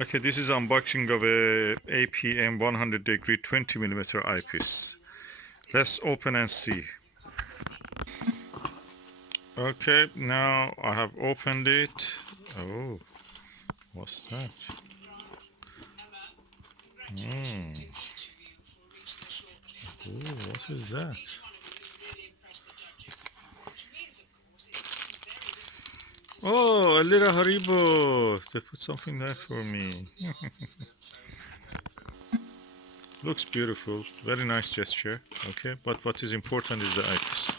Okay, this is unboxing of a APM 100 degree 20 millimeter eyepiece. Let's open and see. Okay, now I have opened it. Oh, what's that? Mm. Oh, what is that? Oh, a little Haribo. They put something there for me. Looks beautiful. Very nice gesture. Okay, but what is important is the eyepiece.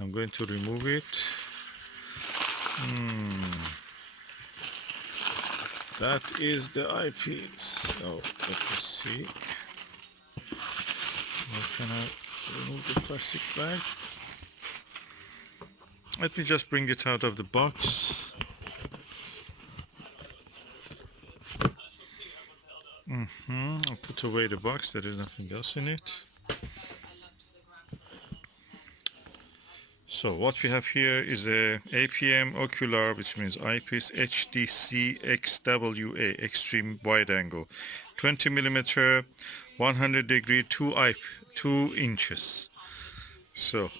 I'm going to remove it. That is the eyepiece. Oh, let me see. How can I remove the plastic bag? Let me just bring it out of the box. I'll put away the box. There is nothing else in it. So what we have here is a APM ocular, which means eyepiece HDC XWA, extreme wide angle, 20 millimeter, 100 degree, 2 inches. So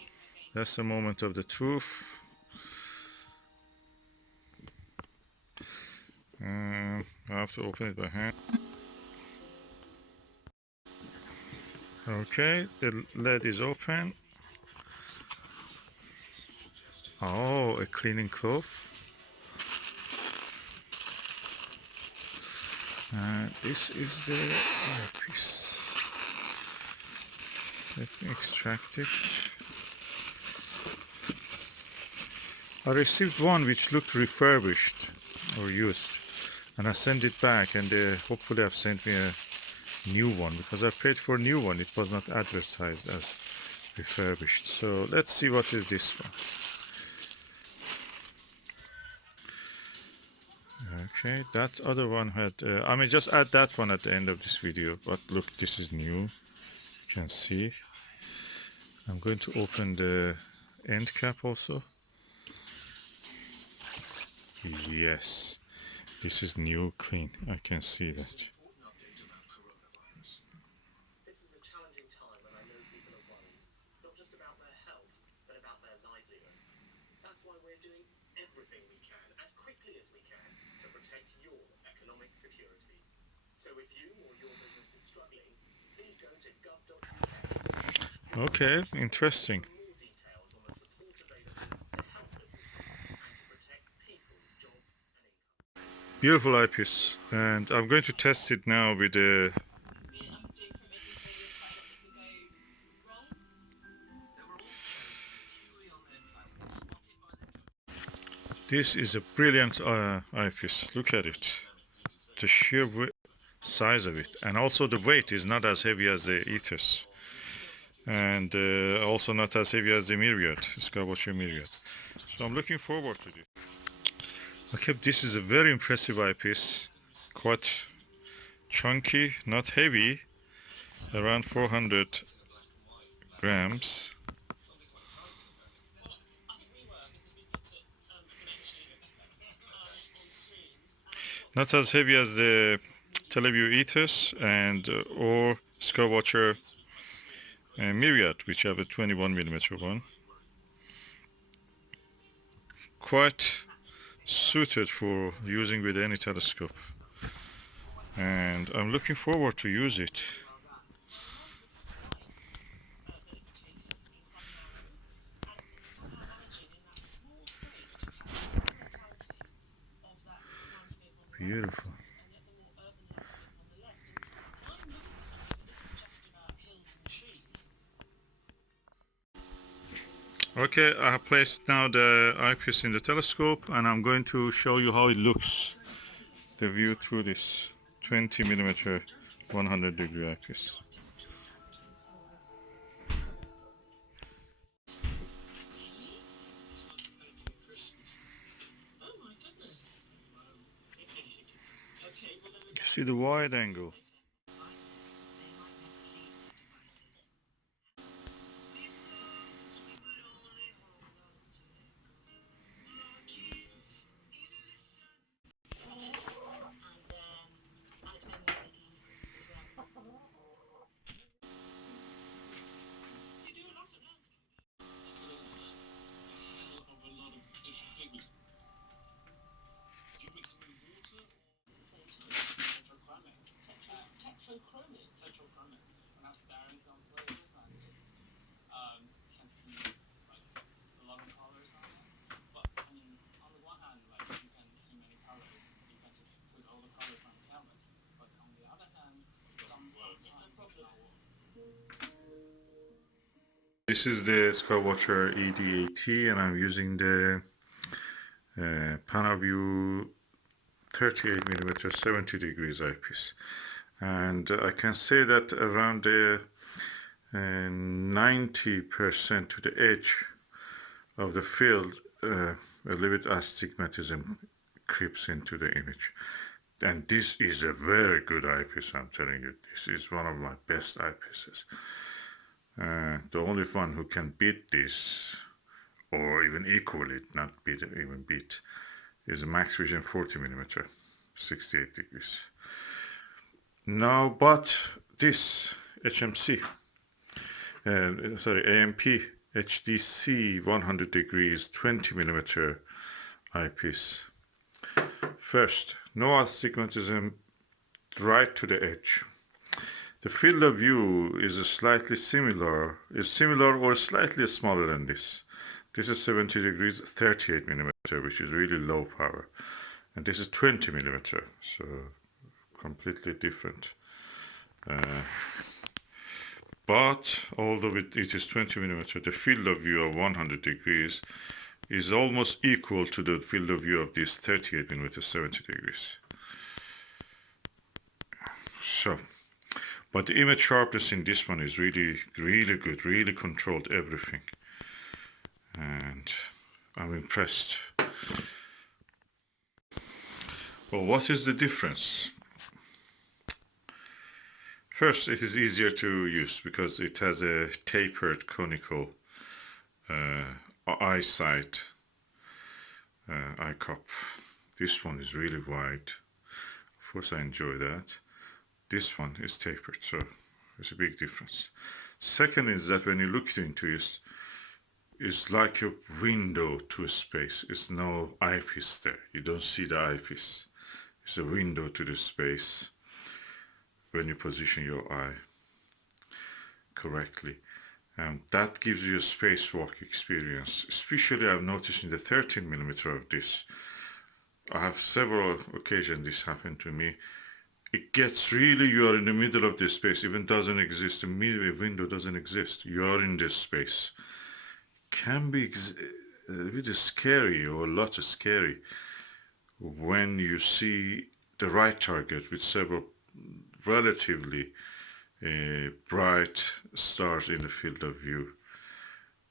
that's the moment of the truth. I have to open it by hand. Okay, the lid is open. Oh, a cleaning cloth. This is the eyepiece. Let me extract it. I received one which looked refurbished or used, and I sent it back, and they hopefully have sent me a new one because I paid for a new one. It was not advertised as refurbished. So let's see what is this one. Okay, that other one had, I mean, just add that one at the end of this video, but look, this is new. You can see. I'm going to open the end cap also. Yes, this is new, clean. I can see that. Okay, interesting. Beautiful eyepiece, and I'm going to test it now with the. This is a brilliant eyepiece. Look at it. The sheer size of it, and also the weight is not as heavy as the Ethos, and also not as heavy as the Myriad, Skywatcher Myriad. So I'm looking forward to this. Okay, this is a very impressive eyepiece. Quite chunky, not heavy, around 400 grams. Not as heavy as the Teleview Ethos and or Skywatcher Myriad, which have a 21 millimeter one. Quite suited for using with any telescope, and I'm looking forward to use it. Beautiful. Okay, I have placed now the eyepiece in the telescope, and I'm going to show you how it looks, the view through this 20 millimeter 100 degree eyepiece. You see the wide angle. This is the Skywatcher ED80 and I'm using the PanaView 38mm 70 degrees eyepiece. And I can say that around the 90% to the edge of the field, a little bit astigmatism creeps into the image. And this is a very good eyepiece, I'm telling you. This is one of my best eyepieces. The only one who can beat this, or even equal it, not beat, even beat, is a Max Vision 40mm, 68 degrees. Now, but this HMC, AMP HDC 100 degrees 20mm eyepiece. First, no astigmatism right to the edge. The field of view is slightly similar, or slightly smaller than this. This is 70 degrees 38mm, which is really low power. And this is 20mm, so completely different. But although it is 20mm, the field of view of 100 degrees is almost equal to the field of view of this 38mm 70 degrees. So, but the image sharpness in this one is really good, really controlled everything. And I'm impressed. Well, what is the difference? First, it is easier to use because it has a tapered conical eyesight eye cup. This one is really wide. Of course, I enjoy that. This one is tapered, so there's a big difference. Second is that when you look into it, it's like a window to a space. It's no eyepiece there. You don't see the eyepiece. It's a window to the space when you position your eye correctly. That gives you a spacewalk experience. Especially I've noticed in the 13mm of this. I have several occasions this happened to me. It gets really, you are in the middle of this space, even doesn't exist, the window doesn't exist. You are in this space. Can be a bit scary, or a lot scary, when you see the right target with several relatively bright stars in the field of view.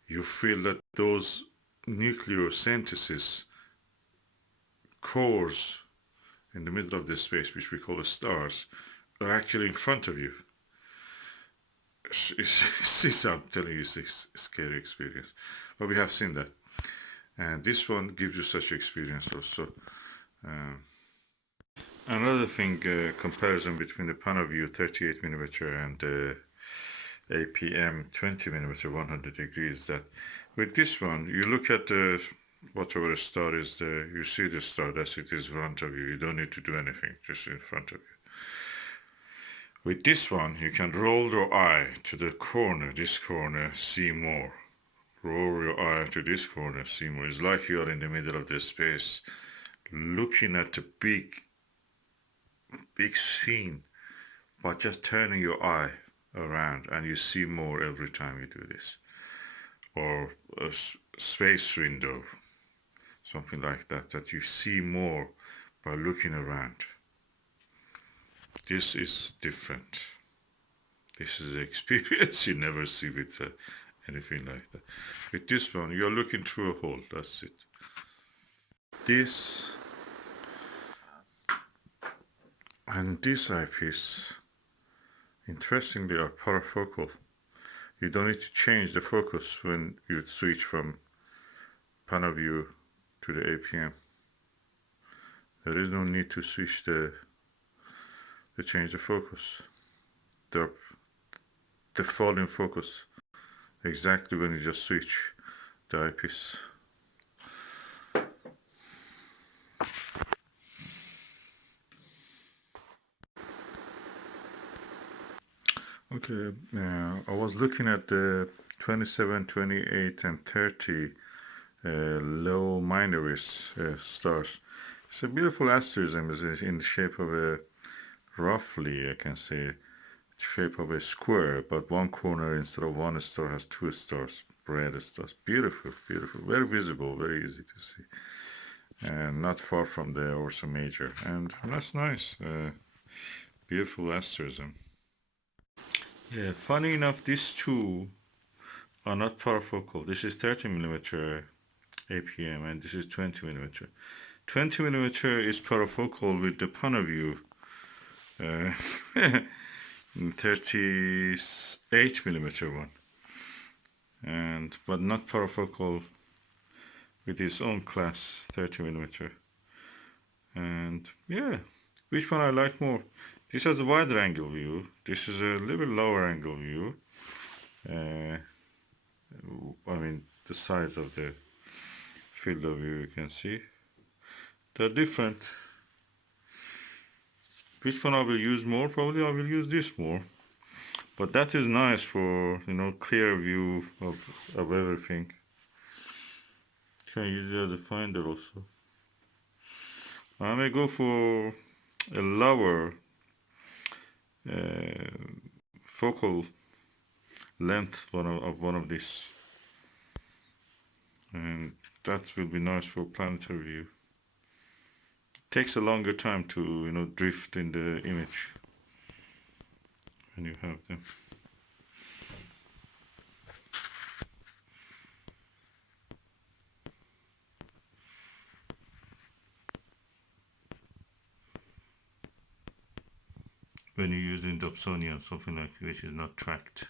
You feel that those nucleosynthesis cores in the middle of this space, which we call the stars, are actually in front of you. I'm telling you, it's a scary experience. But we have seen that. And this one gives you such experience also. Another thing, comparison between the PanaView 38mm and the APM 20mm 100 degrees, that with this one, you look at the whatever the star is there, you see the star, that's it is in front of you. You don't need to do anything, just in front of you. With this one, you can roll your eye to the corner, this corner, see more. Roll your eye to this corner, see more. It's like you are in the middle of this space, looking at the big scene, but just turning your eye around and you see more every time you do this. Or a space window, something like that, that you see more by looking around. This is different. This is an experience you never see with anything like that. With this one, you're looking through a hole, that's it. This and this eyepiece, interestingly, are parafocal. You don't need to change the focus when you switch from PanaView to the APM. There is no need to switch to change the focus. They fall in focus exactly when you just switch the eyepiece. Okay, I was looking at the 27, 28 and 30 low minoris stars. It's a beautiful asterism, is in the shape of a roughly, I can say, shape of a square, but one corner instead of one star has two stars, red stars. Beautiful, beautiful, very visible, very easy to see, and not far from the Ursa Major. And that's nice. Beautiful asterism. Yeah, funny enough, these two are not parafocal. This is 30 millimeter APM, and this is 20 millimeter. 20 millimeter is parafocal with the Panaview. 38 millimeter one, and but not parafocal with its own class 30 millimeter. And yeah, which one I like more? This has a wider angle view. This is a little bit lower angle view. uh, I mean the size of the field of view, you can see they're different. Which one I will use more? Probably I will use this more, but that is nice for, you know, clear view of everything. Can use the other finder also. I may go for a lower focal length of one of these, and that will be nice for planetary view. Takes a longer time to, you know, drift in the image when you have them. When you're using Dobsonian, something like which is not tracked.